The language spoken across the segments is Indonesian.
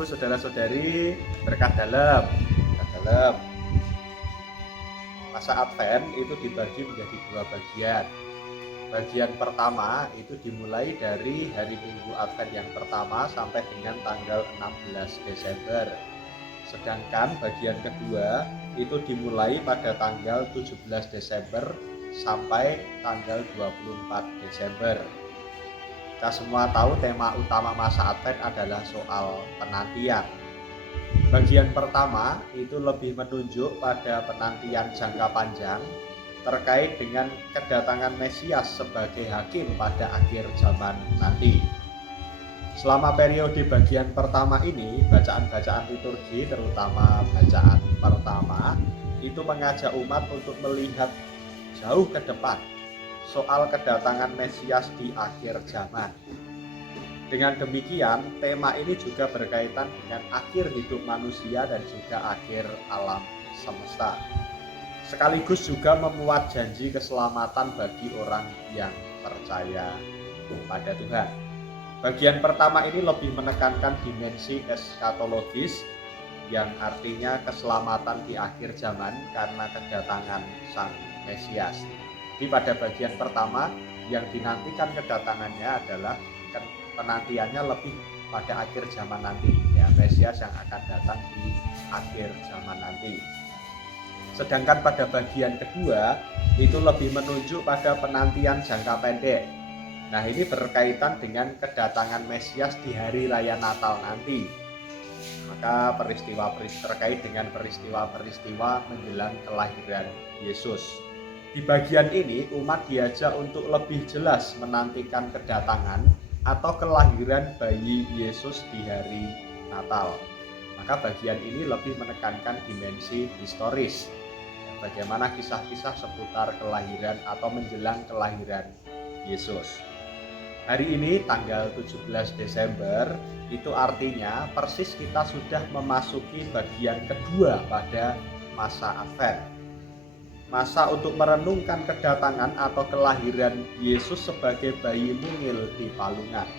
Ibu, saudara-saudari, berkah dalam. Masa Advent itu dibagi menjadi dua bagian. Bagian pertama itu dimulai dari hari Minggu Advent yang pertama sampai dengan tanggal 16 Desember. Sedangkan bagian kedua itu dimulai pada tanggal 17 Desember sampai tanggal 24 Desember. Kita semua tahu tema utama masa Advent adalah soal penantian. Bagian pertama itu lebih menunjuk pada penantian jangka panjang terkait dengan kedatangan Mesias sebagai hakim pada akhir zaman nanti. Selama periode bagian pertama ini, bacaan-bacaan liturgi terutama bacaan pertama itu mengajak umat untuk melihat jauh ke depan soal kedatangan Mesias di akhir zaman. Dengan demikian, tema ini juga berkaitan dengan akhir hidup manusia dan juga akhir alam semesta. Sekaligus juga memuat janji keselamatan bagi orang yang percaya pada Tuhan. Bagian pertama ini lebih menekankan dimensi eskatologis yang artinya keselamatan di akhir zaman karena kedatangan Sang Mesias. Di pada bagian pertama yang dinantikan kedatangannya adalah penantiannya lebih pada akhir zaman nanti, ya, Mesias yang akan datang di akhir zaman nanti. Sedangkan pada bagian kedua itu lebih menunjuk pada penantian jangka pendek. Nah, ini berkaitan dengan kedatangan Mesias di hari raya Natal nanti. Maka terkait dengan peristiwa-peristiwa menjelang kelahiran Yesus. Di bagian ini umat diajak untuk lebih jelas menantikan kedatangan atau kelahiran bayi Yesus di hari Natal. Maka bagian ini lebih menekankan dimensi historis. Bagaimana kisah-kisah seputar kelahiran atau menjelang kelahiran Yesus. Hari ini tanggal 17 Desember itu artinya persis kita sudah memasuki bagian kedua pada masa Advent. Masa untuk merenungkan kedatangan atau kelahiran Yesus sebagai bayi mungil di palungan.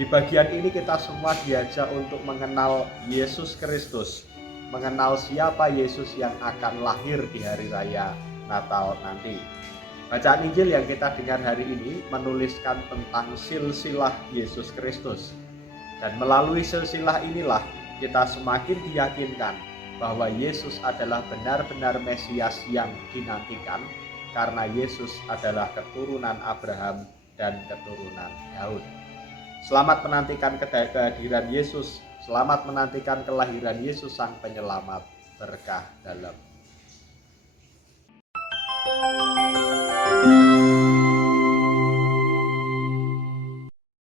Di bagian ini kita semua diajak untuk mengenal Yesus Kristus, mengenal siapa Yesus yang akan lahir di hari raya Natal nanti. Bacaan Injil yang kita dengar hari ini menuliskan tentang silsilah Yesus Kristus. Dan melalui silsilah inilah kita semakin diyakinkan bahwa Yesus adalah benar-benar Mesias yang dinantikan karena Yesus adalah keturunan Abraham dan keturunan Daud. Selamat menantikan kehadiran Yesus, selamat menantikan kelahiran Yesus Sang Penyelamat. Berkah dalam.